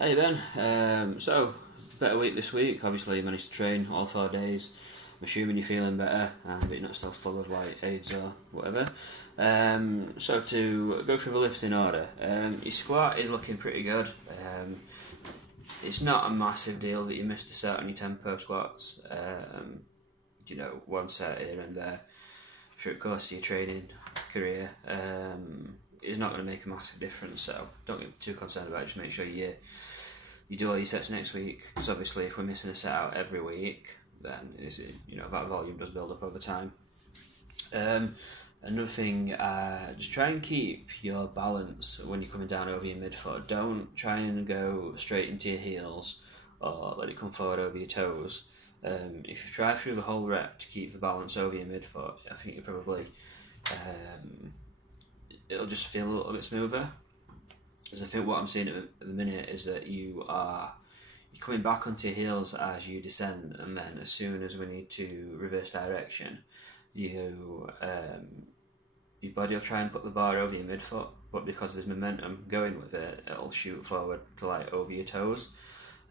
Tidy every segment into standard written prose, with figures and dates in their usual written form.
Hey Ben, so better week this week. Obviously, you managed to train all 4 days. I'm assuming you're feeling better, but you're not still full of like AIDS or whatever. So to go through the lifts in order, your squat is looking pretty good. It's not a massive deal that you missed a set on your tempo squats. One set here and there through the course of your training career. It's not going to make a massive difference, so don't get too concerned about it. Just make sure you do all your sets next week, because obviously if we're missing a set out every week, then that volume does build up over time. Another thing, just try and keep your balance when you're coming down over your midfoot. Don't try and go straight into your heels or let it come forward over your toes. If you try through the whole rep to keep the balance over your midfoot, I think you probably it'll just feel a little bit smoother. Because I think what I'm seeing at the minute is that you're coming back onto your heels as you descend, and then as soon as we need to reverse direction, your body will try and put the bar over your midfoot, but because there's momentum going with it, it'll shoot forward to like over your toes,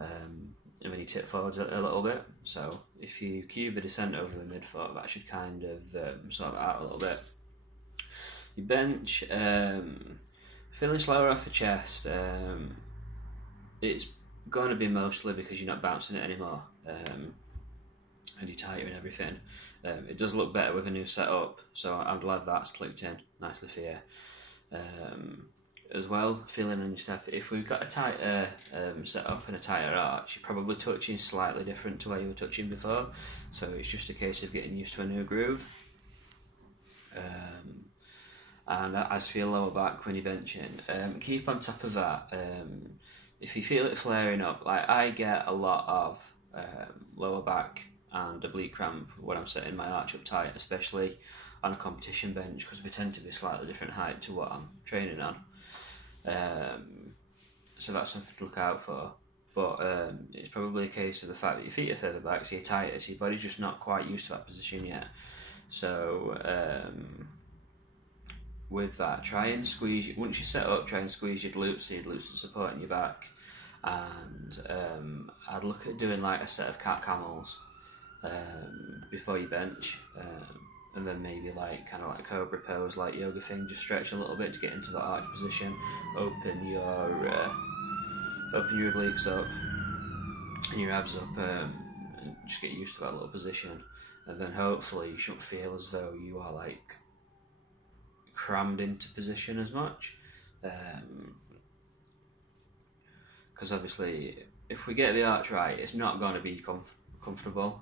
and then you tip forwards a little bit. So if you cue the descent over the midfoot, that should kind of sort it out a little bit. Your bench, feeling slower off the chest, it's going to be mostly because you're not bouncing it anymore, and you're tighter and everything. It does look better with a new setup, so I'm glad that's clicked in nicely for you. As well, feeling on your step, if we've got a tighter setup and a tighter arch, you're probably touching slightly different to where you were touching before, so it's just a case of getting used to a new groove. And as for your lower back when you're benching, keep on top of that. If you feel it flaring up, like I get a lot of lower back and oblique cramp when I'm setting my arch up tight, especially on a competition bench, because we tend to be slightly different height to what I'm training on. So that's something to look out for. But it's probably a case of the fact that your feet are further back, so you're tighter, so your body's just not quite used to that position yet. So with that, try and squeeze, once you set up, try and squeeze your glutes, so your glutes are supporting your back, and I'd look at doing like a set of cat camels before you bench, and then maybe like kind of like cobra pose, like yoga thing, just stretch a little bit to get into the arch position, open your obliques up and your abs up, and just get used to that little position, and then hopefully you shouldn't feel as though you are like crammed into position as much, because obviously if we get the arch right, it's not going to be comfortable.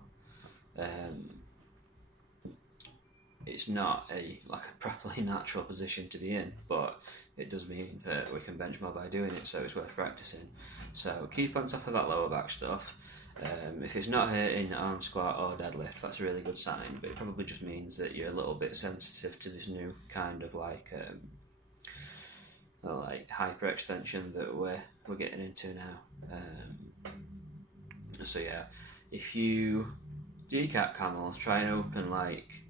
It's not a properly natural position to be in, but it does mean that we can bench more by doing it, so it's worth practicing. So keep on top of that lower back stuff. If it's not hurting on squat or deadlift, that's a really good sign, but it probably just means that you're a little bit sensitive to this new kind of like hyperextension that we're getting into now. So yeah, if you do your cat camels, try and open like,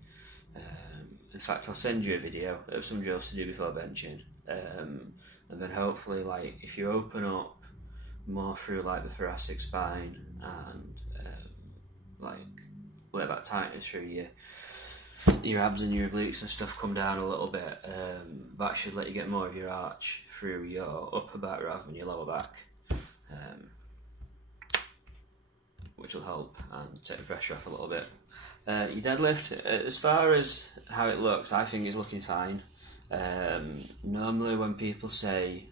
in fact I'll send you a video of some drills to do before benching, and then hopefully like if you open up more through like the thoracic spine and like let that tightness through your abs and your obliques and stuff come down a little bit, that should let you get more of your arch through your upper back rather than your lower back, which will help and take the pressure off a little bit. Your deadlift, as far as how it looks, I think it's looking fine. Normally when people say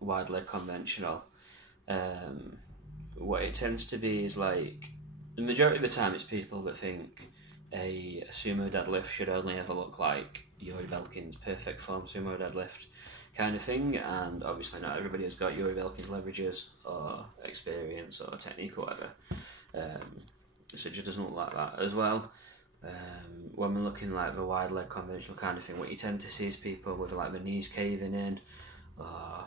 wide leg conventional, what it tends to be is like, the majority of the time it's people that think a sumo deadlift should only ever look like Yuri Belkin's perfect form sumo deadlift kind of thing, and obviously not everybody has got Yuri Belkin's leverages or experience or technique or whatever, so it just doesn't look like that as well. When we're looking like the wide leg conventional kind of thing, what you tend to see is people with like the knees caving in, or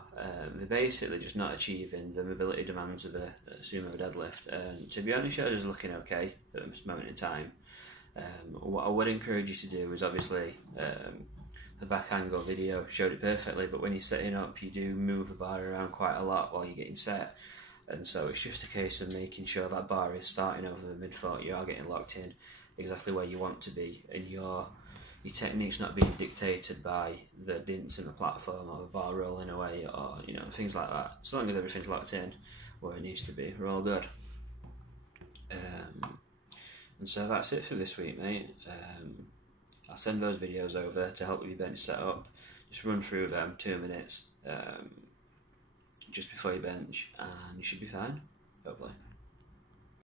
they're basically just not achieving the mobility demands of a sumo deadlift. And to be honest, yours is looking okay at this moment in time. What I would encourage you to do is obviously the back angle video showed it perfectly, but when you're setting up, you do move the bar around quite a lot while you're getting set, and so it's just a case of making sure that bar is starting over the midfoot, you are getting locked in exactly where you want to be, and your technique's not being dictated by the dints in the platform or the bar rolling away, or things like that. As long as everything's locked in where it needs to be, we're all good. And so that's it for this week, mate. I'll send those videos over to help with your bench setup. Just run through them 2 minutes just before you bench, and you should be fine, hopefully.